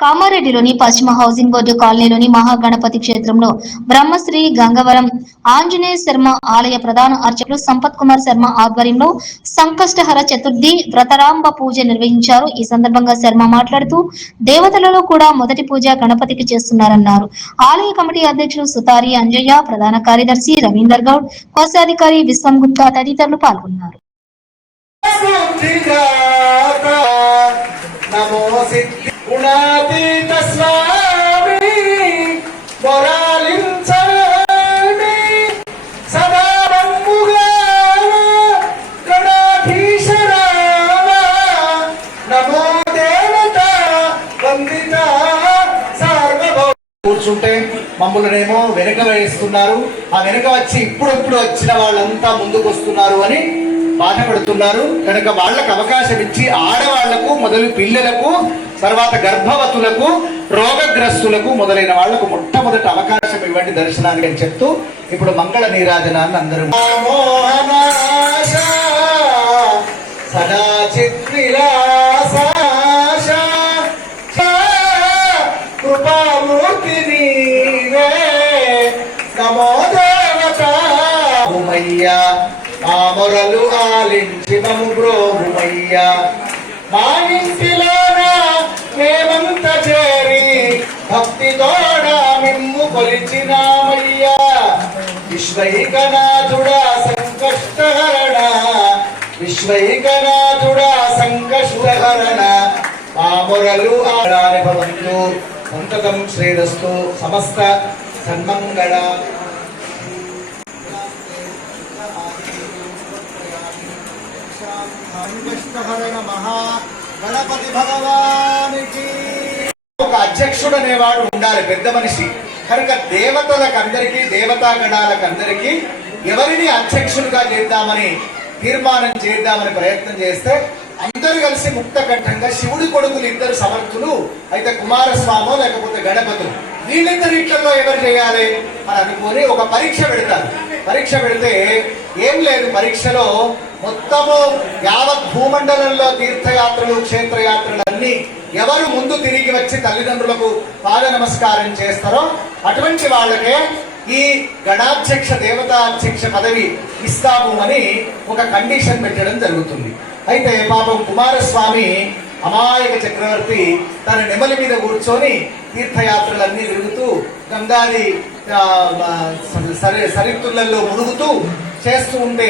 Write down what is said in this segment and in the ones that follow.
కామారెడ్డిలోని పశ్చిమ housing board కాలనీలోని మహాగణపతి క్షేత్రంలో బ్రహ్మశ్రీ గంగవరం ఆంజనేయ శర్మ ఆలయ ప్రధాన అర్చకులు సంపత్ కుమార్ శర్మ ఆధ్వర్యంలో సంకష్టహర చతుర్థి వ్రతరాంబ పూజ నిర్వహించారు. ఈ సందర్భంగా శర్మ మాట్లాడుతూ దేవతలలో కూడా మొదటి పూజ గణపతికి చేస్తున్నారన్నారు. ఆలయ కమిటీ అధ్యక్షులు సుతారి అంజయ్య ప్రధాన కార్యదర్శి రవీందర్ గౌడ్ కోశాధికారి విశ్వం గుప్తా తదితరులు పాల్గొన్నారు. నమో సిద్ధి గుణాతీత స్వామి మొరాలించండి. సదా మమ్ముగా గణాధీశరామ నమో దేవత వందిత కూర్చుంటే మమ్మల్నేమో వెనక వేస్తున్నారు. ఆ వెనక వచ్చి ఇప్పుడప్పుడు వచ్చిన వాళ్ళంతా ముందుకు వస్తున్నారు అని బాధపడుతున్నారు కనుక వాళ్ళకు అవకాశం ఇచ్చి ఆడవాళ్ళకు మొదలు పిల్లలకు తర్వాత గర్భవతులకు రోగగ్రస్తులకు మొదలైన వాళ్ళకు మొట్టమొదటి అవకాశం ఇవ్వండి దర్శనానికి అని చెప్తూ ఇప్పుడు మంగళ నీరాజనాన్ని అందరూ కృపామూర్తి నమో దేవత. మా మొరలు ఆలించి మము బ్రోహుమయ్యా మా ఇంటిలోన మేమంత చేరి భక్తితోడ మిమ్ము కొలిచినామయ్యా. విశ్వైకనాథుడా సంకష్టహరణ విశ్వైకనాథుడా సంకష్టహరణ. మా మొరలు ఆడాని భవంతు సంతతం శ్రేరస్తు సమస్త సన్మంగళ. సంకష్టహరణ మహా గణపతి భగవానికి ఒక అధ్యక్షుడు అనేవాడు ఉండాలి పెద్ద మనిషి. కనుక దేవతలకు అందరికీ దేవతా గణాలకు ఎవరిని అధ్యక్షుడిగా చేద్దామని తీర్మానం చేద్దామని ప్రయత్నం చేస్తే అందరూ కలిసి ముక్త కంఠంగా శివుడి కొడుకులు ఇద్దరు సమర్థులు అయితే కుమారస్వామో లేకపోతే గణపతులు. వీళ్ళిద్దరిట్లలో ఎవరు చేయాలి అని అనుకొని ఒక పరీక్ష పెడతారు. పరీక్ష పెడితే ఏం లేదు పరీక్షలో మొత్తము యావత్ భూమండలంలో తీర్థయాత్రలు క్షేత్రయాత్రలు అన్ని ఎవరు ముందు తిరిగి వచ్చి తల్లిదండ్రులకు పాద నమస్కారం చేస్తారో అటువంటి వాళ్ళకే ఈ గణాధ్యక్ష దేవతాధ్యక్ష పదవి ఇస్తాము అని ఒక కండిషన్ పెట్టడం జరుగుతుంది. అయితే పాపం కుమారస్వామి అమాయక చక్రవర్తి తన నెమలి మీద కూర్చొని తీర్థయాత్రలన్నీ తిరుగుతూ గంగాది సరి సరిత్తులలో మునుగుతూ చేస్తూ ఉంటే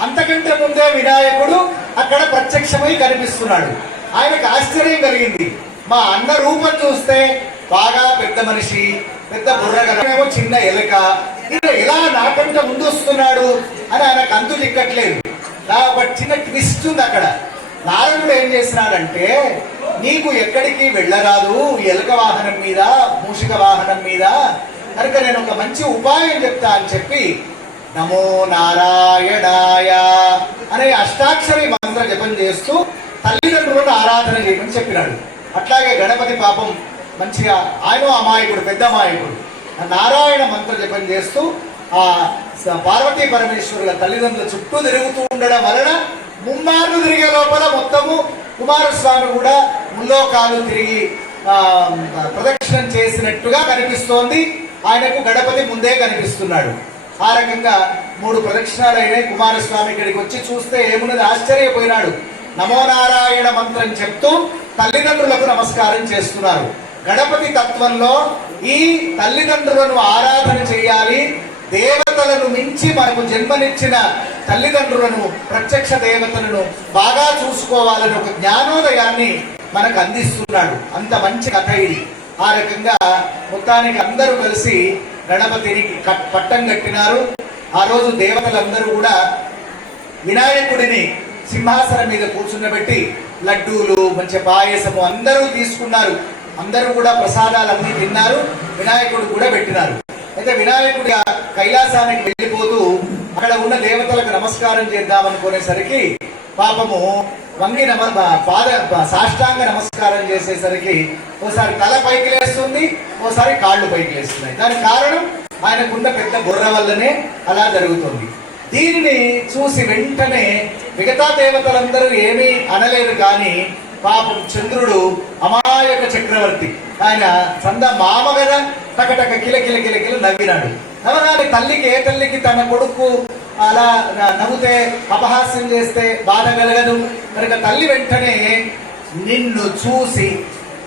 అంతకంటే ముందే వినాయకుడు అక్కడ ప్రత్యక్షమై కనిపిస్తున్నాడు. ఆయనకు ఆశ్చర్యం కలిగింది. మా అన్న రూపం చూస్తే బాగా పెద్ద మనిషి పెద్ద బుర్రగలమేమో చిన్న ఎలక ఇలా ఎలా నాకంటే ముందు వస్తున్నాడు అని ఆయనకు అంతు చిక్కట్లేదు నా ఒక చిన్న ట్విస్ట్ ఉంది అక్కడ. నారదుడు ఏం చేసినాడంటే నీకు ఎక్కడికి వెళ్ళరాదు ఎలక వాహనం మీద మూషిక వాహనం మీద కనుక నేను ఒక మంచి ఉపాయం చెప్తా అని చెప్పి నమో నారాయణాయ. అనే అష్టాక్షరి మంత్ర జపం చేస్తూ తల్లిదండ్రులను ఆరాధన చేయమని చెప్పినాడు. అట్లాగే గణపతి పాపం మంచిగా ఆయన అమాయకుడు పెద్ద అమాయకుడు. ఆ నారాయణ మంత్ర జపం చేస్తూ ఆ పార్వతీ పరమేశ్వరుల తల్లిదండ్రుల చుట్టూ తిరుగుతూ ఉండడం వలన ముమ్మార్లు తిరిగే లోపల మొత్తము కుమారస్వామి కూడా ముల్లోకాలు తిరిగి ప్రదక్షిణం చేసినట్టుగా కనిపిస్తోంది. ఆయనకు గణపతి ముందే కనిపిస్తున్నాడు. ఆ రకంగా మూడు ప్రదక్షిణాలు అయినాయి కుమారస్వామి ఇక్కడికి వచ్చి చూస్తే ఏమున్నది? ఆశ్చర్యపోయినాడు. నమోనారాయణ మంత్రం చెప్తూ తల్లిదండ్రులకు నమస్కారం చేస్తున్నారు. గణపతి తత్వంలో ఈ తల్లిదండ్రులను ఆరాధన చేయాలి. దేవతలను మించి మనకు జన్మనిచ్చిన తల్లిదండ్రులను ప్రత్యక్ష దేవతలను బాగా చూసుకోవాలని ఒక జ్ఞానోదయాన్ని మనకు అందిస్తున్నాడు. అంత మంచి కథ ఇది. ఆ రకంగా మొత్తానికి అందరూ కలిసి గణపతిని కట్- పట్టం కట్టినారు. ఆ రోజు దేవతలందరూ కూడా వినాయకుడిని సింహాసనం మీద కూర్చున్నబెట్టి లడ్డూలు మంచి పాయసము అందరూ తీసుకున్నారు. అందరూ కూడా ప్రసాదాలన్నీ తిన్నారు. వినాయకుడు కూడా పెట్టినారు. అయితే వినాయకుడి కైలాసానికి వెళ్ళిపోతూ అక్కడ ఉన్న దేవతలకు నమస్కారం చేద్దాం అనుకునేసరికి పాపము వంగి నమ పాద సాష్టాంగ నమస్కారం చేసేసరికి ఓసారి తల పైకి లేస్తుంది ఓసారి కాళ్ళు పైకి లేస్తున్నాయి. దానికి కారణం ఆయనకున్న పెద్ద బుర్ర వల్లనే అలా జరుగుతుంది. దీనిని చూసి వెంటనే మిగతా దేవతలందరూ ఏమీ అనలేరు కానీ పాపం చంద్రుడు అమాయక చక్రవర్తి. ఆయన చంద మామ కదా టకటక కిల కిల కిల కిల నవ్వినాడు. నవ్వగానే తల్లికి ఏ తల్లికి తన కొడుకు అలా నవ్వుతే అపహాస్యం చేస్తే బాధ కలగదు. కనుక తల్లి వెంటనే నిన్ను చూసి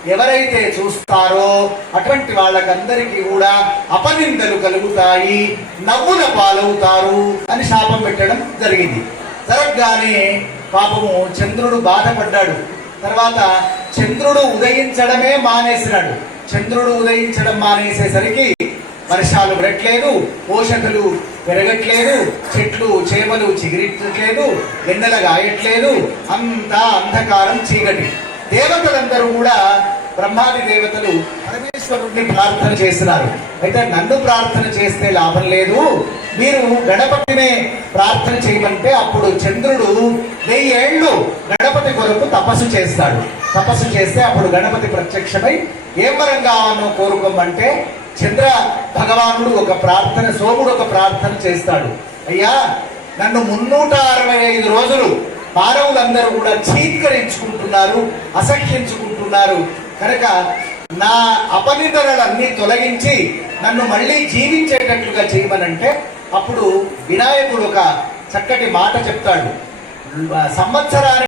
ఎవరైతే చూస్తారో అటువంటి వాళ్ళకందరికీ కూడా అపనిందలు కలుగుతాయి నవ్వుల పాలవుతారు అని శాపం పెట్టడం జరిగింది. జరగగానే పాపము చంద్రుడు బాధపడ్డాడు. తర్వాత చంద్రుడు ఉదయించడమే మానేసినాడు. చంద్రుడు ఉదయించడం మానేసేసరికి వర్షాలు పడట్లేదు పోషకులు పెరగట్లేదు చెట్లు చేమలు చిగిరిట్లేదు ఎండల గాయట్లేదు అంతా అంధకారం చీకటి. దేవతలందరూ కూడా బ్రహ్మాది దేవతలు పరమేశ్వరుడిని ప్రార్థన చేస్తున్నారు. అయితే నన్ను ప్రార్థన చేస్తే లాభం లేదు. మీరు గణపతినే ప్రార్థన చేయమంటే అప్పుడు చంద్రుడు వెయ్యి ఏళ్ళు గణపతి కొరకు తపస్సు చేస్తాడు. తపస్సు చేస్తే అప్పుడు గణపతి ప్రత్యక్షమై ఏం వరం కావాలో కోరుకోమంటే చంద్ర భగవానుడు ఒక ప్రార్థన సోముడు ఒక ప్రార్థన చేస్తాడు. అయ్యా నన్ను మున్నూట అరవై ఐదు రోజులు మానవులందరూ కూడా చీత్కరించుకుంటున్నారు అసహ్యించుకుంటున్నారు. కనుక నా అపనిందనలన్నీ తొలగించి నన్ను మళ్ళీ జీవించేటట్లుగా చేయమనంటే అప్పుడు వినాయకుడు ఒక చక్కటి మాట చెప్తాడు. సంవత్సరానికి